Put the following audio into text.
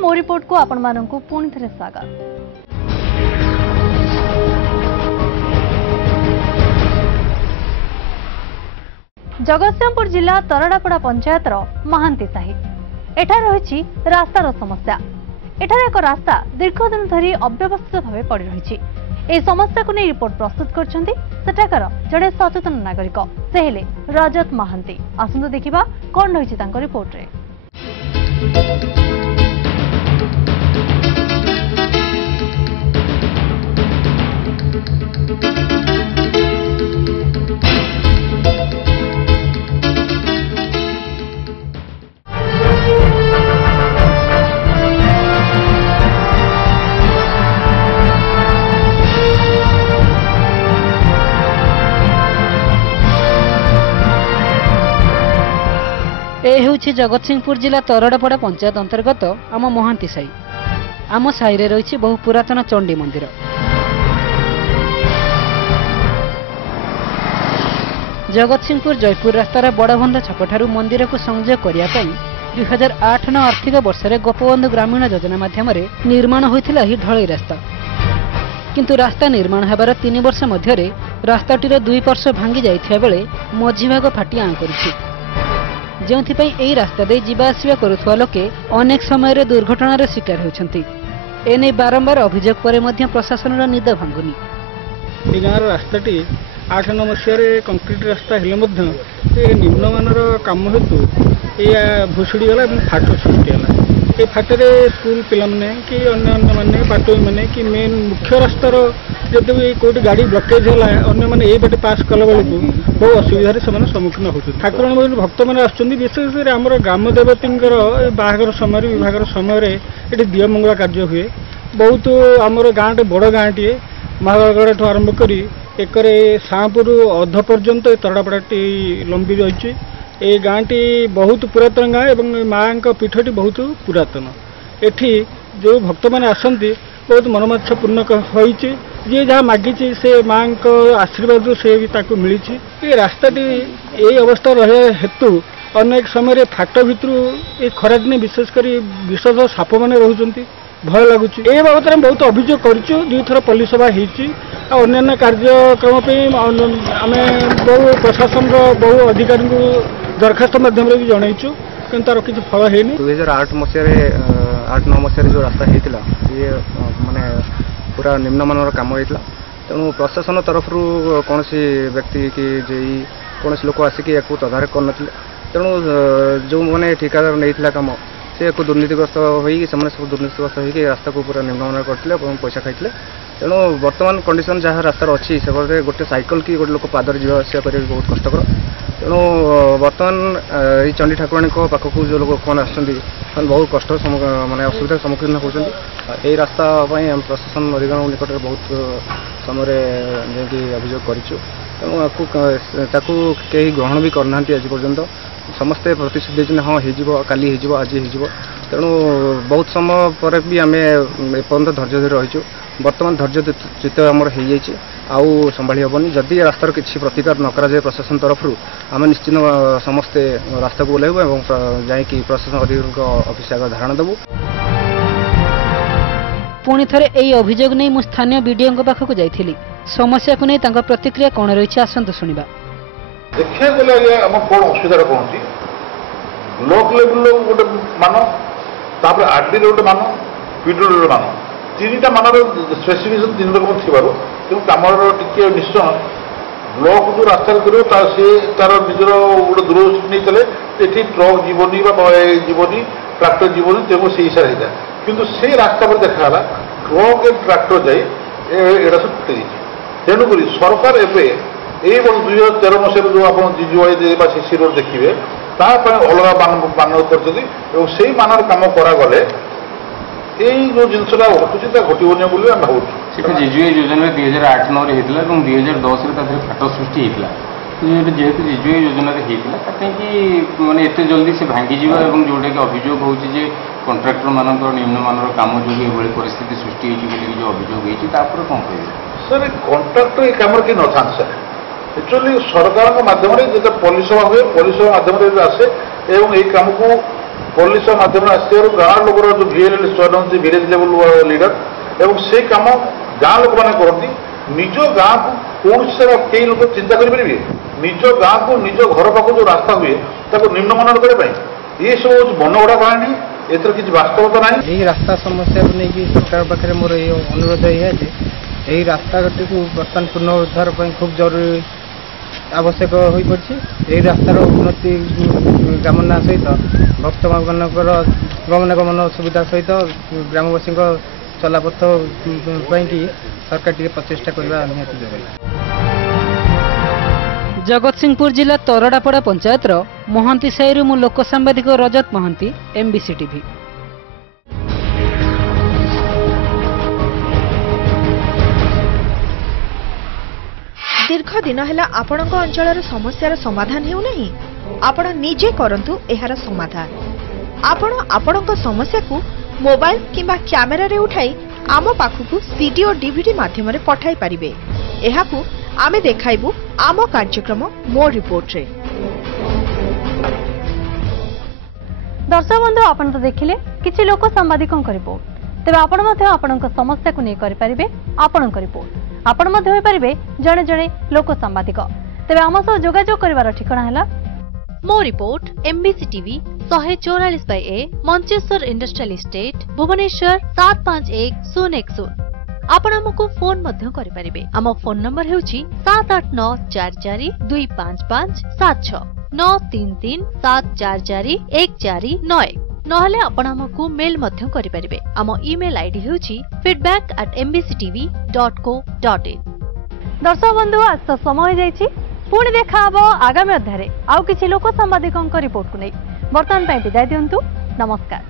मो रिपोर्ट को आपण माननकु पुणी थरे स्वागत। जगतसिंहपुर जिला तरड़ापड़ा पंचायतर महांती साही एठार रही रास्तार समस्या। एठार एक रास्ता दीर्घ दिन धरी अव्यवस्थित भाव पड़ रही। ए समस्या को नहीं रिपोर्ट प्रस्तुत करछंती सेठाकार जड़े सचेतन नागरिक से हेले रजत महांती। आसंतु देखिबा कोन रही तांको रिपोर्ट रे। जगतसिंहपुर जिला तरड़ापड़ा पंचायत अंतर्गत आम महांती साही। आम साही रे रही बहु पुरातन चंडी मंदिर। जगतसिंहपुर जयपुर रास्तार बड़बंध छकठारू मंदिर को संयोग करने 2008 आर्थिक वर्ष में गोपबंधु ग्रामीण योजना माध्यम निर्माण होता ढलई रास्ता। किंतु रास्ता निर्माण होबार 3 वर्ष मध्य रास्ताटीर 2 वर्ष भांगी जाइथिबा बेले मझी भाग फाटी आं करिछि। जोंथिपई एई रास्ता दे जीवा आसिबा करुथुवा लोके अनेक समय दुर्घटनार शिकार होउछंती। एने बारंबार अभियोग परे मध्य प्रशासनर निद भांगुनी। ए गाँव रास्ताटी 8-9 मसीह कंक्रीट रास्ता हेले मध्य निम्नमानर काम हेतु या भुशुड़ी गला फाट सृष्टि है। ये फाटे स्कूल पिला माने कि अन्य माने बाटोई माने कि मेन मुख्य रास्तार जब भी कोई गाड़ी ब्लकेज है अन्य मैंने ये बाटे पास कला बेलू बहुत असुविधा से सम्मुखीन होती। ठाकुर भक्त मैंने आसुच्च विशेष आम ग्राम देवती बाहागर समय विभाग समय ये दिय मंगला कार्य हुए। बहुत आमर गाँटे बड़ गाँटे महागढ़ आरंभ कर एक साँपुर अध पर्यंत तरड़ापड़ाटी लंबी रही। ये गाँटी बहुत पुरातन गाँ और माँ पीठटी बहुत पुरातन। एठी जो भक्त मैंने आसती बहुत मनोमाच्छापूर्ण होती। जी जहाँ मागी से माँ आशीर्वाद से भी मिली। ये रास्ताटी ये अवस्था रहे हेतु अनेक समय फाट भितर ये खरादिने विशेषकर विषद साप मैंने रोच भय लगुच। ये बाबद में बहुत अभियोग करूँ। 2 थर पुलिस सभा होन्य कार्यक्रम आम बहु प्रशासन बहु अधिकारी दरखास्त माध्यम भी जनईचु कि तार किसी फल है। 2008 मसीह 8-9 मसीह जो रास्ता होता ये माने पूरा निम्नमानर काम होता। तेणु प्रशासन तरफ कौन व्यक्ति कि कौन लोक आसिक या तदारख कर तेणु जो मैंने ठिकादार नहीं कम से दुर्नीतिग्रस्त होगी सब दुर्नीतिग्रस्त होगी रास्ता को पूरा निम्नमानर करते पैसा खाई। तेणु बर्तमान कंडीशन जहाँ रास्तार अच्छी से गोटे साइकिल कि गोटे लोक पादर जा आसा कर बहुत कष्टकर। तेणु बर्तमान ये चंडी ठाकुराणी पाखक जो लोक मैंने आसुँच बहुत कष्ट माने असुविधार सम्मुखीन होती। रास्ता प्रशासन अधिकारी निकट में बहुत समय अभियोग करूँ। तेणु कहीं ग्रहण भी करना आज पर्यंत समस्ते प्रतिश्रुति देते हाँ हो काली हो आज हो। तेणु बहुत समय पर भी आम एपर्यंत धैर्य धरी रहीचु। बर्तमान धैर्य चित्त आमर हो संभाली हेनी। जदि रास्तार किसी प्रतिकार न करा प्रशासन तरफ आम निश्चित समस्ते रास्ता को ओह्लैबू और जाकि प्रशासन अधिकारी ऑफिस आगे धारणा देवु। पुणी थे यही अभियोग नहीं मु स्थानीय बीडीओ पाखक जाइली। समस्या को नहीं प्रतिक्रिया कौन रही आसतु शुणा। देखा गले आम कौन असुविधा कौन ब्लॉक लेवल गोटे मान तापर आरडी गोटे मान पीडब्ल्यू गोटे मान 3टा मानर स्पेसिफिकेशन 3 रकम थी कमर टी निश्चय ब्लॉक जो रास्ता कर सी तार निजर गोटे दूरदृष्टि नहीं चले ये ट्रक जीवनी जीवनी ट्राक्टर जीवनी तेणु से हिसाब होता है। से रास्ता पर देखा ट्रक एंड ट्राक्टर जाए सब फुटे तेणुक सरकार एवं 2013 मसीह जो आप जीजुआई सीसी रोड देखिए अलग मान कर मानर कम करागले यही जो जिनसा घटुची घटन बोली आम भावुँ। जीजुआई योजना 2008-9 होता और 2010 फाट सृष्टि होता। जेहेतु जीजुआई योजना होता कहीं माने एत जल्दी से भांगी और जोटा कि अभियोग हो कंट्राक्टर मान निम्नमानर कम जो ये परिस्थिति सृष्टि होती जो अभियोग होता कौन कहे सर कंट्राक्टर ये कम कि न था सर एक्चुअली सरकार माध्यम जो पुलिस सभा हुए पुलिस सभा माध्यम आसे और ये कम को पुलिस माध्यम आसवर गाँव लोक जो VLL स्वयं विलेज लेवल लीडर एवं से कम गाँ लोक मैंने करती निज गाँ को कौन कई लोक चिंता करेंगे निज गाँ को निज घर पाक जो रास्ता हुए निम्नमान करने ये सब मनगढ़ा कहानी एथर किसी वास्तवता ना यही रास्ता समस्या को लेकिन सरकार पाखे मोर ये अनुरोध है जे यही रास्ताटी को बर्तमान पुनरुद्धार खूब जरूरी आवश्यक हो पड़ी यही रास्तार उन्नति कामना सहित भक्त मानकर गमनागमन सुविधा सहित ग्रामवासी चलापथ कि सरकार टी प्रचेषा करने निहाती जरूरी। जगतसिंहपुर जिला तरड़ापड़ा पंचायतर महांती साहिरु मु लोक सांबादिक रजत महांती MBC टीवी। दीर्घ दिन है आपणक अंचल समस्यार समाधान हेउ नहीं आपण निजे करंतु एहार समाधान आपण आपणक समस्या को मोबाइल किंबा कैमेरा रे उठाई आम पाखकु सीडी और डीवीडी माध्यम रे पठाई परिबे। एहाकु आमे देखाइबु आम कार्यक्रम मो रिपोर्ट रे। दर्शक बंधु आपण तो देखिले किछि लोक सांबादिकन रिपोर्ट तेबे आपण मध्ये आपणक समस्या को नै करि परिबे आपणक रिपोर्ट आपण मध्ये होई परिबे जणे जणे लोक सांबादिक तेबे आम सह जोगाजोग करिवार ठिकाना हैला मो report MBC TV 144/A Mancheswar industrial estate Bhubaneswar 751010। आपण हमकु फोन मध्य करि परिबे आम फोन नंबर हेउची 7894425576 9337441491 नहले आपण हमकु मेल मध्य करि परिबे आम ईमेल आईडी हेउची feedback@mbctv.co.in। दर्शक बंधु आज तो समय जाइछि पुणी देखा हबो आगामी अध्याय आउ किछि लोक सांबादिकक रिपोर्ट को नै वर्तमान पई विदाय दियंतु नमस्कार।